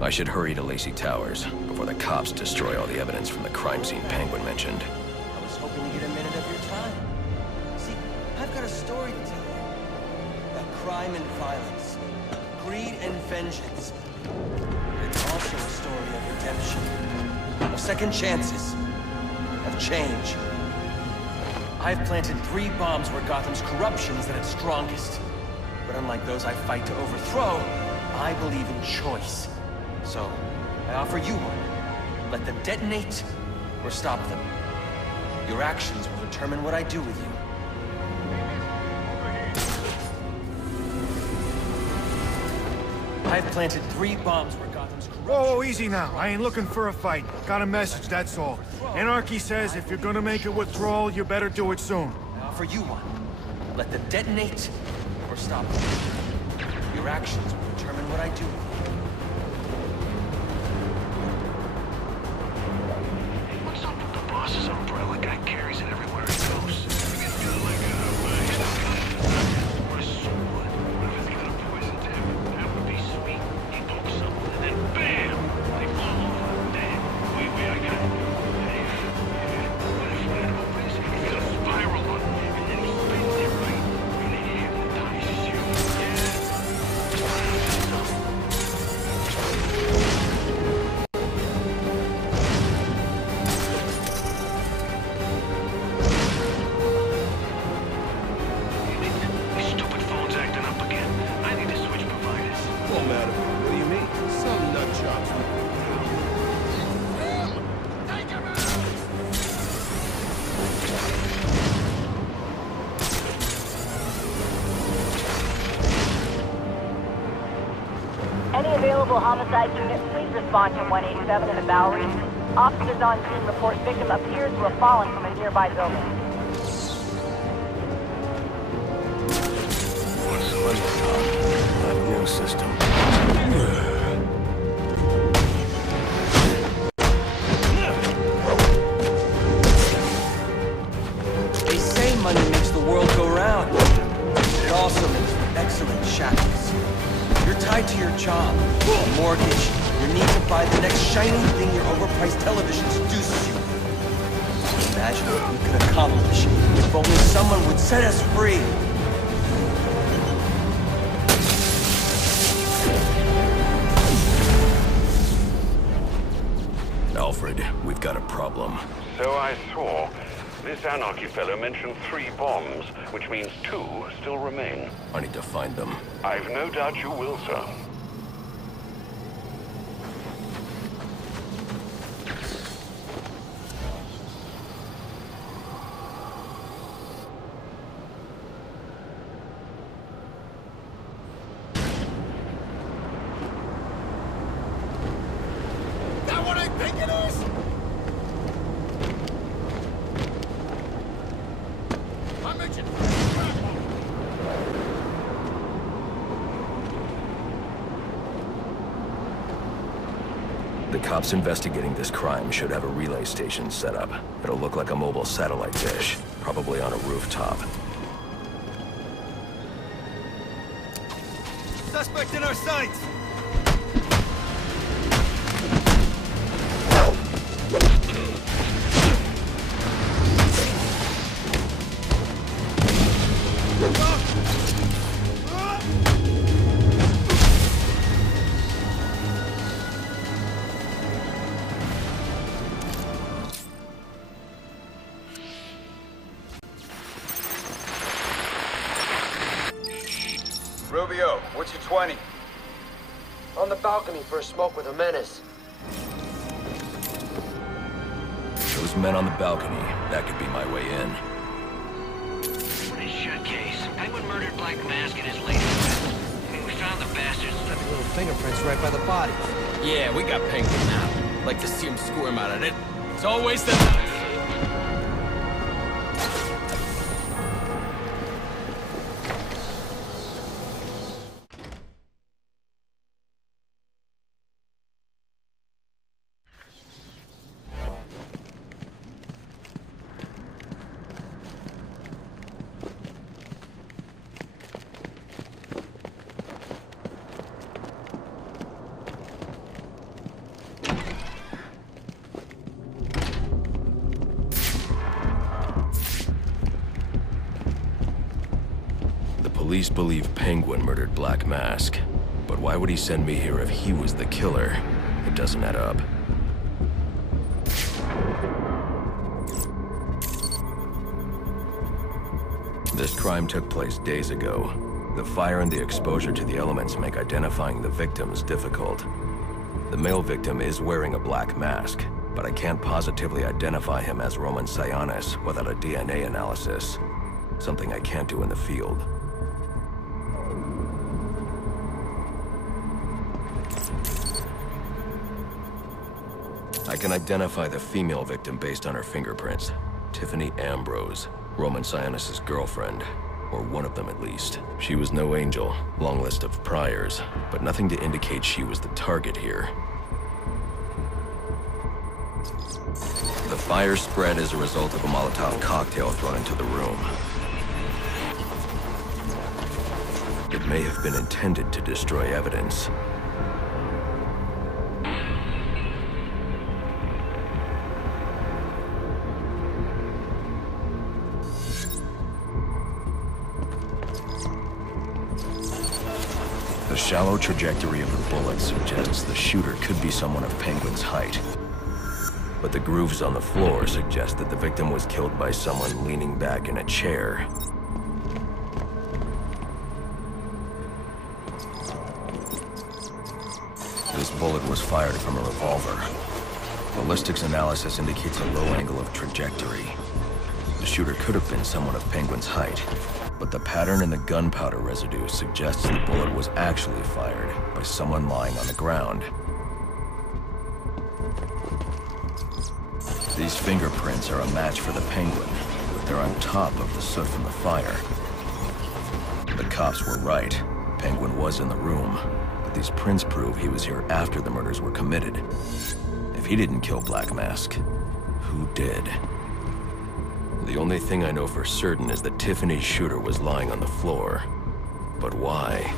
I should hurry to Lacy Towers before the cops destroy all the evidence from the crime scene Penguin mentioned. I was hoping to get a minute of your time. See, I've got a story to tell you. About crime and violence, greed and vengeance. It's also a story of redemption, of second chances, of change. I've planted 3 bombs where Gotham's corruption is at its strongest. But unlike those I fight to overthrow, I believe in choice. So, I offer you one. Let them detonate, or stop them. Your actions will determine what I do with you. I've planted 3 bombs where Gotham's corruption... Whoa, easy now. I ain't looking for a fight. Got a message, that's all. Anarchy says if you're gonna make a withdrawal, you better do it soon. I offer you one. Let them detonate, or stop them. Your actions will determine what I do with you. What's up with the boss's umbrella? Guy carries it everywhere he goes. He's got like or a sword. What if it's got a poison tip? That would be sweet. He pokes something and then BAM! They fall over. Damn. Wait, I got it. Hey, what if one opens, he's got a spiral on it, and then he spins it right, and it hypnotizes you. Any available homicide unit, please respond to 187 in the Bowery. Officers on scene report victim appears to have fallen from a nearby building. What's the New system. They say money makes the world go round. It also makes for excellent shackles. You're tied to your job, a mortgage, your need to buy the next shiny thing your overpriced television seduces you. Imagine what we could accomplish if only someone would set us free. Alfred, we've got a problem. So I saw. This Anarchy fellow mentioned 3 bombs, which means 2 still remain. I need to find them. I've no doubt you will, sir. That what I think it is? The cops investigating this crime should have a relay station set up. It'll look like a mobile satellite dish, probably on a rooftop. Suspect in our sights! Rubio, what's your 20? On the balcony for a smoke with a menace. Those men on the balcony, that could be my way in. Nice shot case. Penguin murdered Black Mask and his lady friend. I mean, we found the bastards. Left little fingerprints right by the body. Yeah, we got Penguin now. Like to see him squirm out of it. It's always the knife. police believe Penguin murdered Black Mask. But why would he send me here if he was the killer? It doesn't add up. This crime took place days ago. The fire and the exposure to the elements make identifying the victims difficult. The male victim is wearing a black mask, but I can't positively identify him as Roman Sionis without a DNA analysis. Something I can't do in the field. I can identify the female victim based on her fingerprints. Tiffany Ambrose, Roman Sionis' girlfriend. Or one of them at least. She was no angel, long list of priors, but nothing to indicate she was the target here. The fire spread as a result of a Molotov cocktail thrown into the room. It may have been intended to destroy evidence. The shallow trajectory of the bullet suggests the shooter could be someone of Penguin's height. But the grooves on the floor suggest that the victim was killed by someone leaning back in a chair. This bullet was fired from a revolver. Ballistics analysis indicates a low angle of trajectory. The shooter could have been someone of Penguin's height. But the pattern in the gunpowder residue suggests the bullet was actually fired by someone lying on the ground. These fingerprints are a match for the Penguin, but they're on top of the soot from the fire. The cops were right. Penguin was in the room, but these prints prove he was here after the murders were committed. If he didn't kill Black Mask, who did? The only thing I know for certain is that Tiffany's shooter was lying on the floor. But why?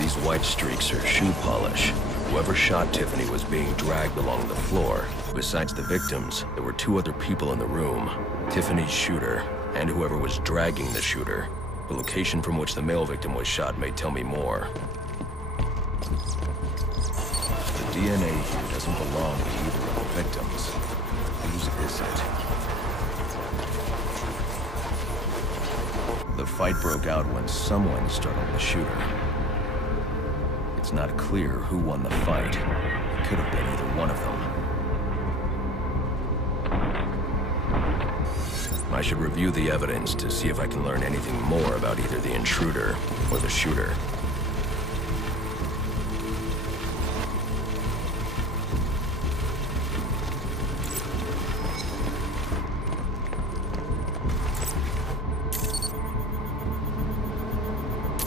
These white streaks are shoe polish. Whoever shot Tiffany was being dragged along the floor. Besides the victims, there were two other people in the room. Tiffany's shooter, and whoever was dragging the shooter. The location from which the male victim was shot may tell me more. The DNA here doesn't belong to either of the victims. Whose is it? The fight broke out when someone startled the shooter. It's not clear who won the fight. It could have been either one of them. I should review the evidence to see if I can learn anything more about either the intruder or the shooter.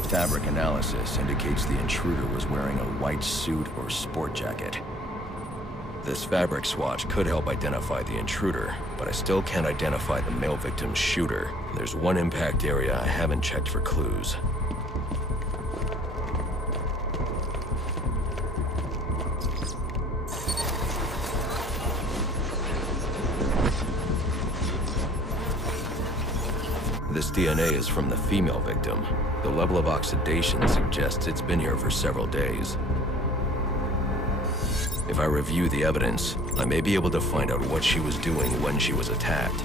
Fabric analysis indicates the intruder was wearing a white suit or sport jacket. This fabric swatch could help identify the intruder, but I still can't identify the male victim's shooter. There's one impact area I haven't checked for clues. This DNA is from the female victim. The level of oxidation suggests it's been here for several days. If I review the evidence, I may be able to find out what she was doing when she was attacked.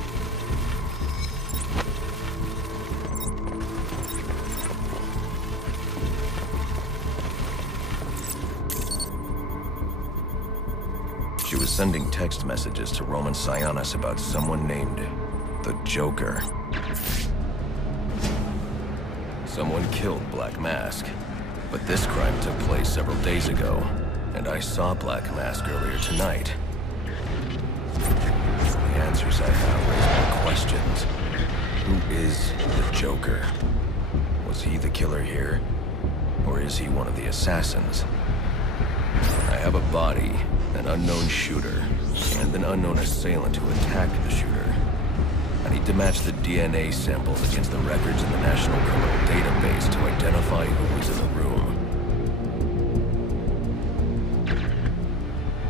She was sending text messages to Roman Sionis about someone named the Joker. Someone killed Black Mask, but this crime took place several days ago, and I saw Black Mask earlier tonight. The answers I have raise more questions. Who is the Joker? Was he the killer here, or is he one of the assassins? I have a body, an unknown shooter, and an unknown assailant who attacked the shooter. I need to match the DNA samples against the records in the National Criminal Database to identify who was in the room.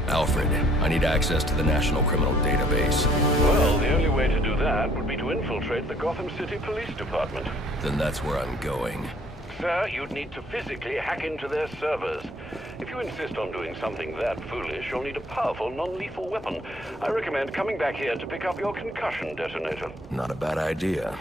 Alfred Alfred. I need access to the National Criminal Database. Well, the only way to do that would be to infiltrate the Gotham City Police Department. Then that's where I'm going. Sir, you'd need to physically hack into their servers. If you insist on doing something that foolish, you'll need a powerful, non-lethal weapon. I recommend coming back here to pick up your concussion detonator. Not a bad idea.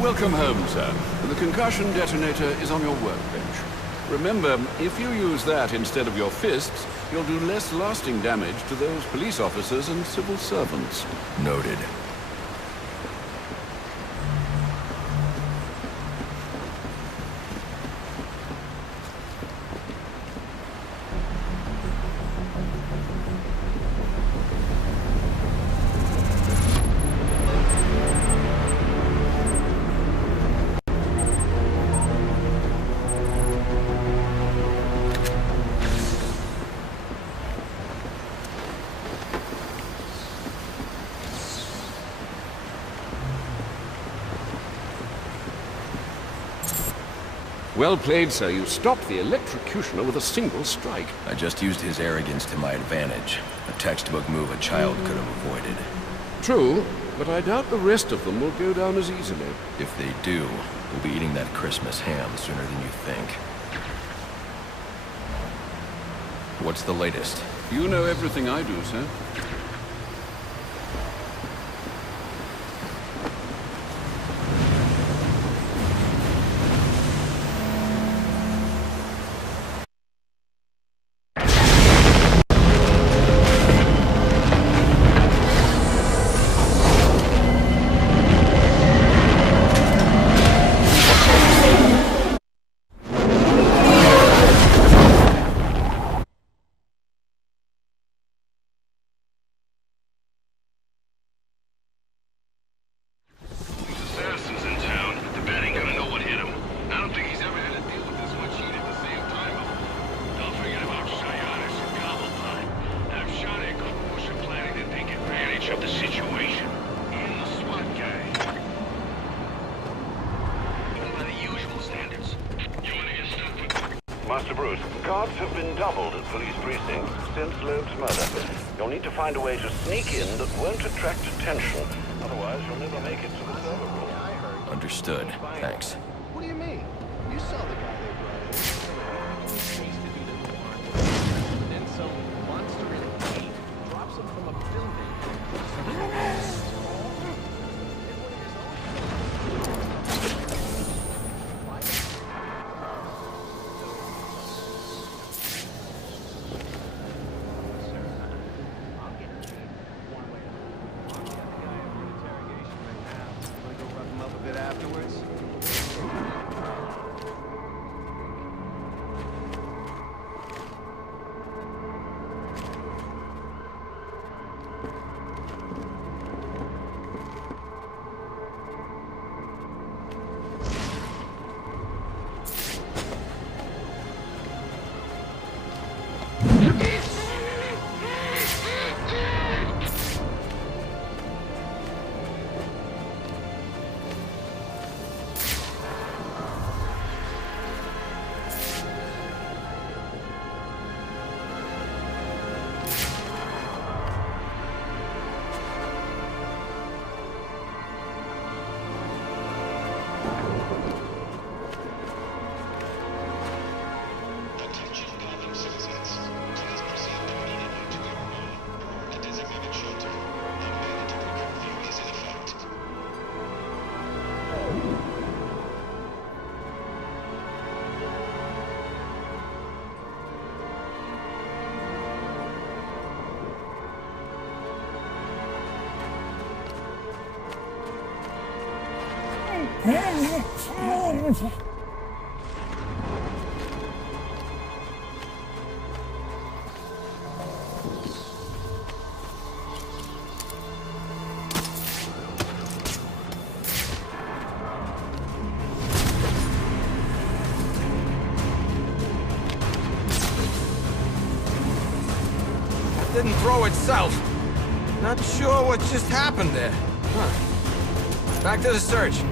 Welcome home, sir. The concussion detonator is on your workbench. Remember, if you use that instead of your fists, you'll do less lasting damage to those police officers and civil servants. Noted. Well played, sir. You stopped the electrocutioner with a single strike. I just used his arrogance to my advantage. A textbook move a child could have avoided. True, but I doubt the rest of them will go down as easily. If they do, we'll be eating that Christmas ham sooner than you think. What's the latest? You know everything I do, sir. Master Bruce, guards have been doubled at police precincts since Loeb's murder. You'll need to find a way to sneak in that won't attract attention. Otherwise, you'll never make it to the server room. Understood. Thanks. What do you mean? You saw the guy they brought in. Used to do the warrant. Then some monster in a cage drops him from a building. Didn't throw itself. Not sure what just happened there. Huh. Back to the search.